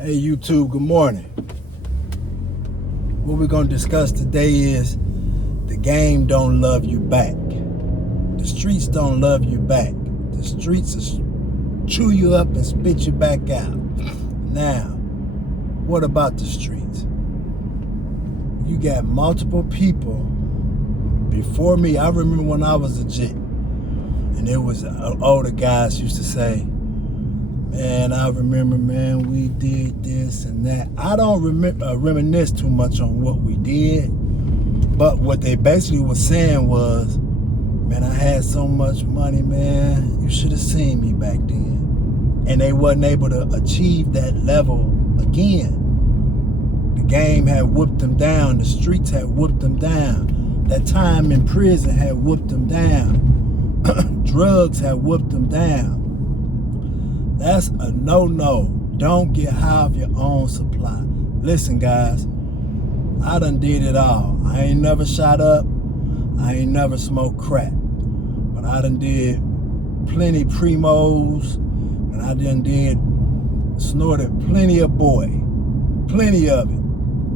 Hey YouTube, good morning. What we're gonna discuss today is the game don't love you back. The streets don't love you back. The streets will chew you up and spit you back out. Now, what about the streets? You got multiple people before me. I remember when I was a jit, and it was older guys used to say, man, I remember, man, we did this and that. I don't reminisce too much on what we did, but what they basically was saying was, man, I had so much money, man, you should have seen me back then. And they wasn't able to achieve that level again. The game had whooped them down. The streets had whooped them down. That time in prison had whooped them down. Drugs had whooped them down. That's a no-no. Don't get high off your own supply. Listen, guys, I done did it all. I ain't never shot up. I ain't never smoked crack. But I done did plenty primos, and I done did snorted plenty of boy. Plenty of it.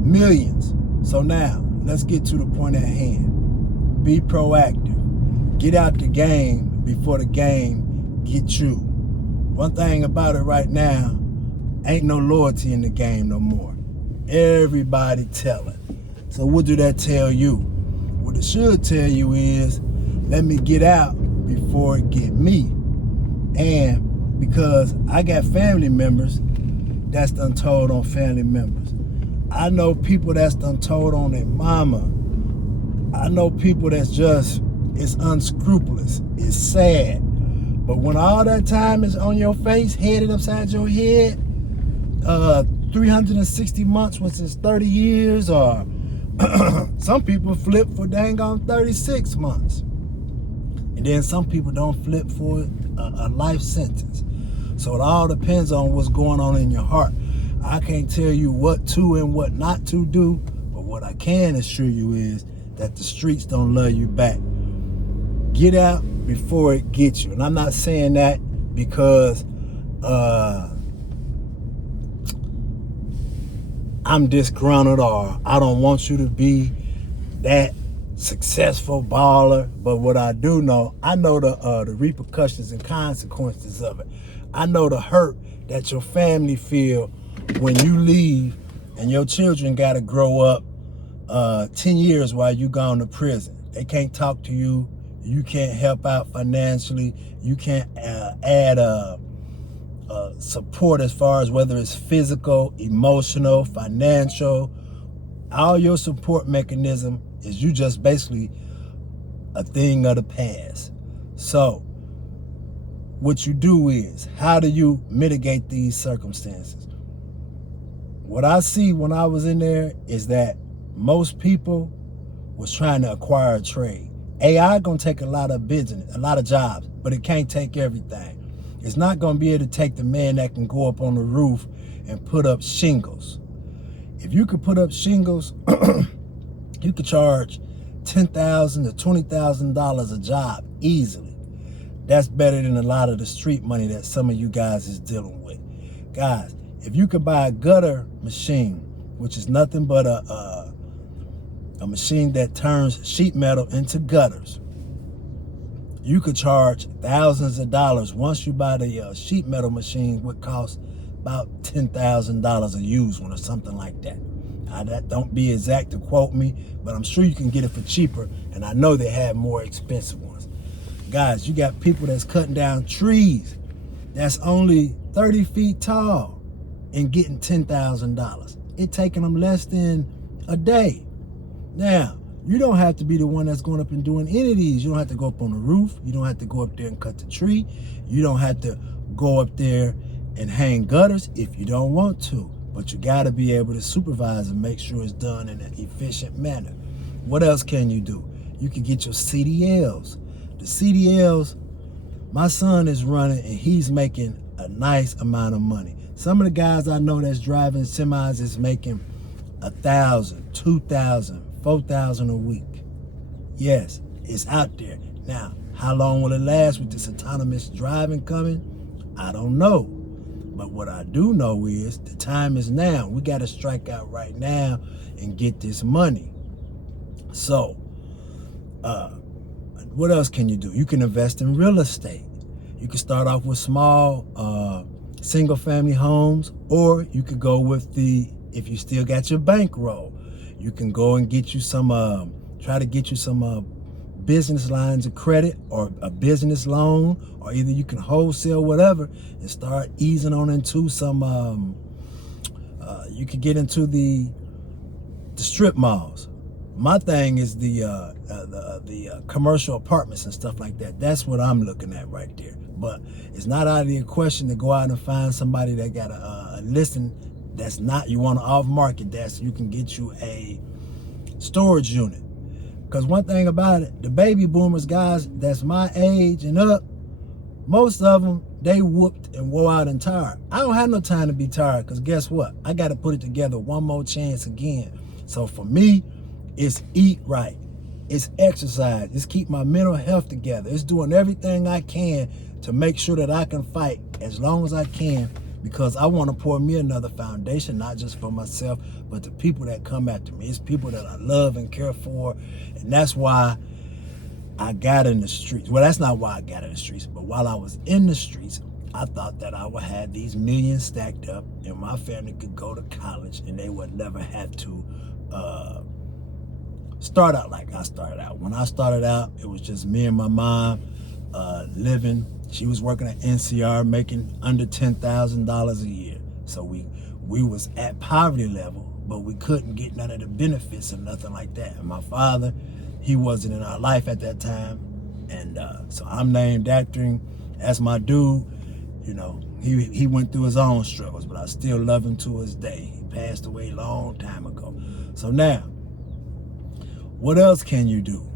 Millions. So now, let's get to the point at hand. Be proactive. Get out the game before the game gets you. One thing about it right now, ain't no loyalty in the game no more. Everybody telling. So what do that tell you? What it should tell you is, let me get out before it get me. And because I got family members that's done told on family members. I know people that's done told on their mama. I know people that's just, it's unscrupulous. It's sad. But when all that time is on your face, headed upside your head, 360 months, which is 30 years, or some people flip for dang on 36 months. And then some people don't flip for a life sentence. So it all depends on what's going on in your heart. I can't tell you what to and what not to do, but what I can assure you is that the streets don't love you back. Get out before it gets you. And I'm not saying that because I'm disgruntled or I don't want you to be that successful baller. But what I do know, I know the repercussions and consequences of it. I know the hurt that your family feel when you leave and your children got to grow up 10 years while you gone to prison. They can't talk to you. You can't help out financially. You can't add support as far as whether it's physical, emotional, financial. All your support mechanism is you just basically a thing of the past. So what you do is, how do you mitigate these circumstances? What I see when I was in there is that most people was trying to acquire a trade. AI gonna take a lot of business, a lot of jobs, but it can't take everything. It's not gonna be able to take the man that can go up on the roof and put up shingles. If you could put up shingles, you could charge $10,000 to $20,000 a job easily. That's better than a lot of the street money that some of you guys is dealing with. Guys, if you could buy a gutter machine, which is nothing but a machine that turns sheet metal into gutters, you could charge thousands of dollars. Once you buy the sheet metal machine, would cost about $10,000 a used one or something like that. That don't be exact to quote me, but I'm sure you can get it for cheaper, and I know they have more expensive ones. Guys, you got people that's cutting down trees that's only 30 feet tall and getting $10,000. It taking them less than a day. Now, you don't have to be the one that's going up and doing any of these. You don't have to go up on the roof. You don't have to go up there and cut the tree. You don't have to go up there and hang gutters if you don't want to. But you got to be able to supervise and make sure it's done in an efficient manner. What else can you do? You can get your CDLs. The CDLs, my son is running and he's making a nice amount of money. Some of the guys I know that's driving semis is making $1,000, $2,000, $4,000 a week. Yes, it's out there. Now, how long will it last with this autonomous driving coming? I don't know. But what I do know is the time is now. We got to strike out right now and get this money. So, what else can you do? You can invest in real estate. You can start off with small single family homes, or you could go with if you still got your bankroll, you can go and get you some, try to get you some business lines of credit or a business loan, or either you can wholesale whatever and start easing on into some, you could get into the strip malls. My thing is the commercial apartments and stuff like that. That's what I'm looking at right there. But it's not out of the question to go out and find somebody that got a listing that's not, you want to off market, that's you can get you a storage unit. Because one thing about it, the baby boomers, guys that's my age and up, most of them, they whooped and wore out and tired. I don't have no time to be tired, because guess what? I got to put it together one more chance again. So for me, it's eat right. It's exercise. It's keep my mental health together. It's doing everything I can to make sure that I can fight as long as I can, because I want to pour me another foundation, not just for myself, but the people that come after me. It's people that I love and care for, and that's why I got in the streets. Well, that's not why I got in the streets, but while I was in the streets, I thought that I would have these millions stacked up and my family could go to college and they would never have to start out like I started out. When I started out, it was just me and my mom living. She was working at NCR, making under $10,000 a year. So we was at poverty level, but we couldn't get none of the benefits or nothing like that. And my father, he wasn't in our life at that time. And so I'm named after him as my dude. You know, he went through his own struggles, but I still love him to this day. He passed away a long time ago. So now, what else can you do?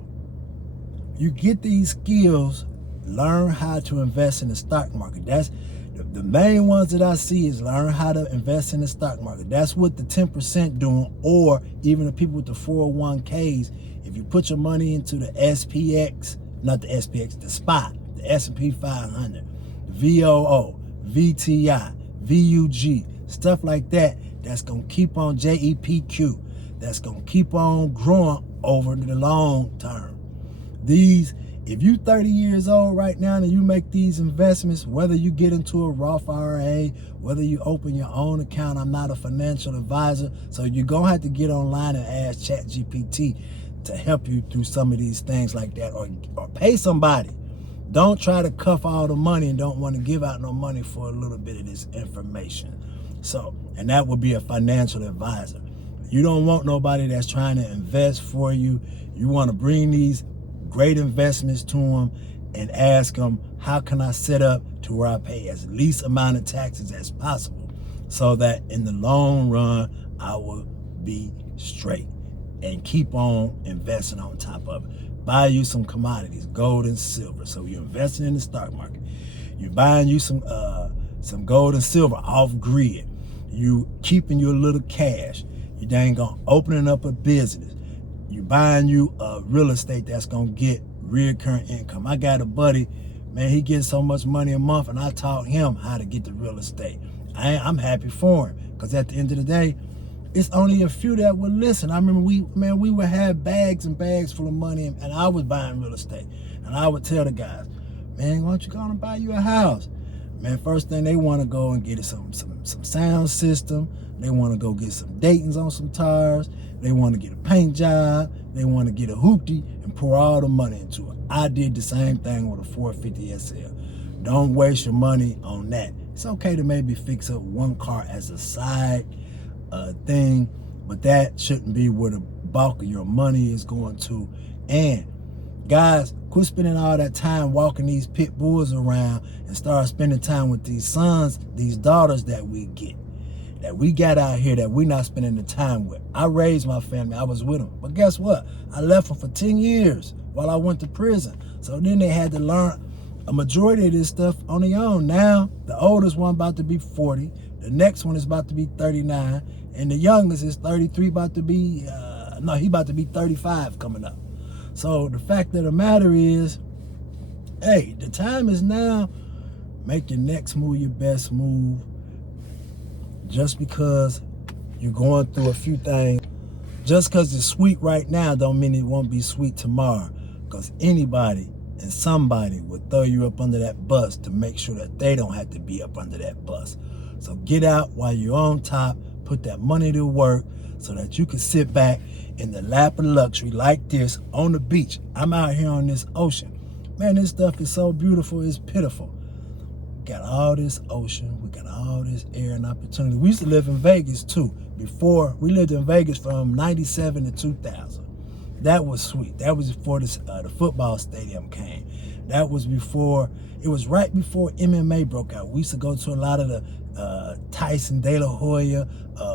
You get these skills, learn how to invest in the stock market. That's the main ones that I see, is learn how to invest in the stock market. That's what the 10% doing, or even the people with the 401ks. If you put your money into the SPX, not the SPX, the SPOT, the S&P 500, the VOO, VTI, VUG, stuff like that, that's going to keep on JEPQ, that's going to keep on growing over the long term. These, if you 30 years old right now and you make these investments, whether you get into a Roth IRA, whether you open your own account, I'm not a financial advisor, so you're going to have to get online and ask ChatGPT to help you through some of these things like that, or pay somebody. Don't try to cuff all the money and don't want to give out no money for a little bit of this information. So, and that would be a financial advisor. You don't want nobody that's trying to invest for you. You want to bring these great investments to them and ask them, how can I set up to where I pay as least amount of taxes as possible, so that in the long run, I will be straight and keep on investing on top of it. Buy you some commodities, gold and silver. So you're investing in the stock market. You're buying you some gold and silver off grid. You keeping your little cash. You dang gonna opening up a business. You buying you real estate that's gonna get recurring income. I got a buddy, man, he gets so much money a month, and I taught him how to get the real estate. I'm happy for him, because at the end of the day, it's only a few that would listen. I remember we would have bags and bags full of money, and I was buying real estate, and I would tell the guys, man, why don't you go and buy you a house? Man, first thing they want to go and get is some sound system. They want to go get some Dayton's on some tires. They want to get a paint job. They want to get a hoopty and pour all the money into it. I did the same thing with a 450 SL. Don't waste your money on that. It's okay to maybe fix up one car as a side thing, but that shouldn't be where the bulk of your money is going to. And guys, quit spending all that time walking these pit bulls around and start spending time with these sons, these daughters that we got out here that we're not spending the time with. I raised my family. I was with them. But guess what? I left them for 10 years while I went to prison. So then they had to learn a majority of this stuff on their own. Now, the oldest one about to be 40. The next one is about to be 39. And the youngest is 33, about to be, he about to be 35 coming up. So the fact of the matter is, hey, the time is now. Make your next move your best move. just because you're going through a few things, just because it's sweet right now don't mean it won't be sweet tomorrow, because anybody and somebody will throw you up under that bus to make sure that they don't have to be up under that bus. So get out while you're on top, put that money to work so that you can sit back in the lap of luxury like this on the beach. I'm out here on this ocean. Man, this stuff is so beautiful, it's pitiful. Got all this ocean, we got all this air and opportunity. We used to live in Vegas too. Before, we lived in Vegas from 97 to 2000. That was sweet. That was before the football stadium came. That was before, it was right before MMA broke out. We used to go to a lot of the Tyson, De La Hoya,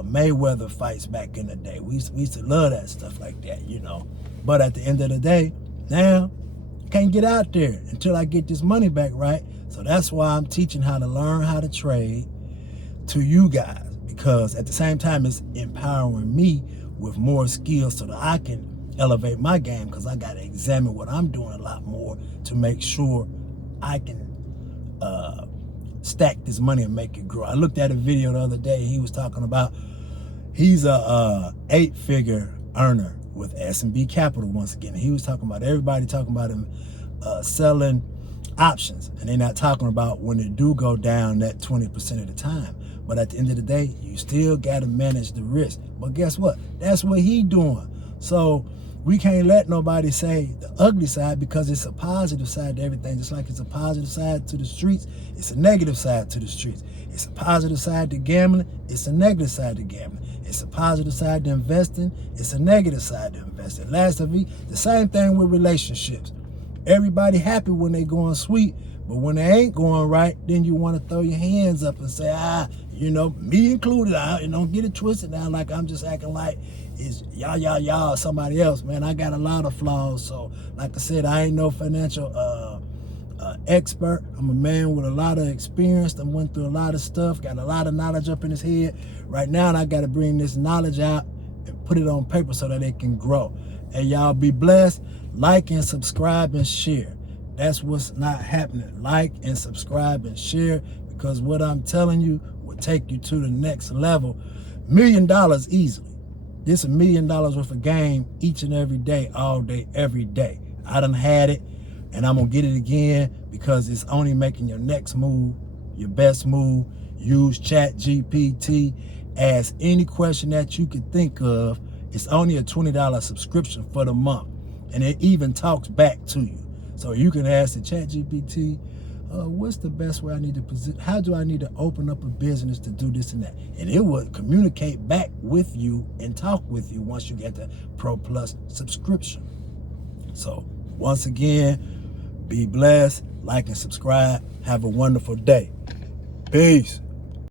Mayweather fights back in the day. We used to love that stuff like that, you know. But at the end of the day, now, can't get out there until I get this money back, right? So that's why I'm teaching how to learn how to trade to you guys, because at the same time, it's empowering me with more skills so that I can elevate my game, because I got to examine what I'm doing a lot more to make sure I can stack this money and make it grow. I looked at a video the other day. He was talking about he's a 8-figure earner with S&B Capital once again. He was talking about everybody talking about him selling options, and they're not talking about when it do go down that 20% of the time. But at the end of the day, you still got to manage the risk. But guess what? That's what he doing. So we can't let nobody say the ugly side, because it's a positive side to everything. Just like it's a positive side to the streets, it's a negative side to the streets. It's a positive side to gambling, it's a negative side to gambling. It's a positive side to investing, it's a negative side to investing. Lastly, the same thing with relationships. Everybody happy when they going sweet, but when they ain't going right, then you want to throw your hands up and say, you know, me included, don't get it twisted now like I'm just acting like it's y'all, somebody else. Man, I got a lot of flaws. So like I said, I ain't no financial expert. I'm a man with a lot of experience. I went through a lot of stuff, got a lot of knowledge up in his head right now, and I got to bring this knowledge out and put it on paper so that it can grow. And y'all be blessed. Like and subscribe and share. That's what's not happening. Like and subscribe and share, because what I'm telling you will take you to the next level. $1 million easily. This $1 million worth of game each and every day, all day, every day. I done had it, and I'm gonna get it again, because it's only making your next move your best move. Use ChatGPT. Ask any question that you could think of. It's only a $20 subscription for the month, and it even talks back to you. So you can ask the ChatGPT, what's the best way I need to position? How do I need to open up a business to do this and that? And it will communicate back with you and talk with you once you get the Pro Plus subscription. So once again, be blessed, like and subscribe. Have a wonderful day. Peace.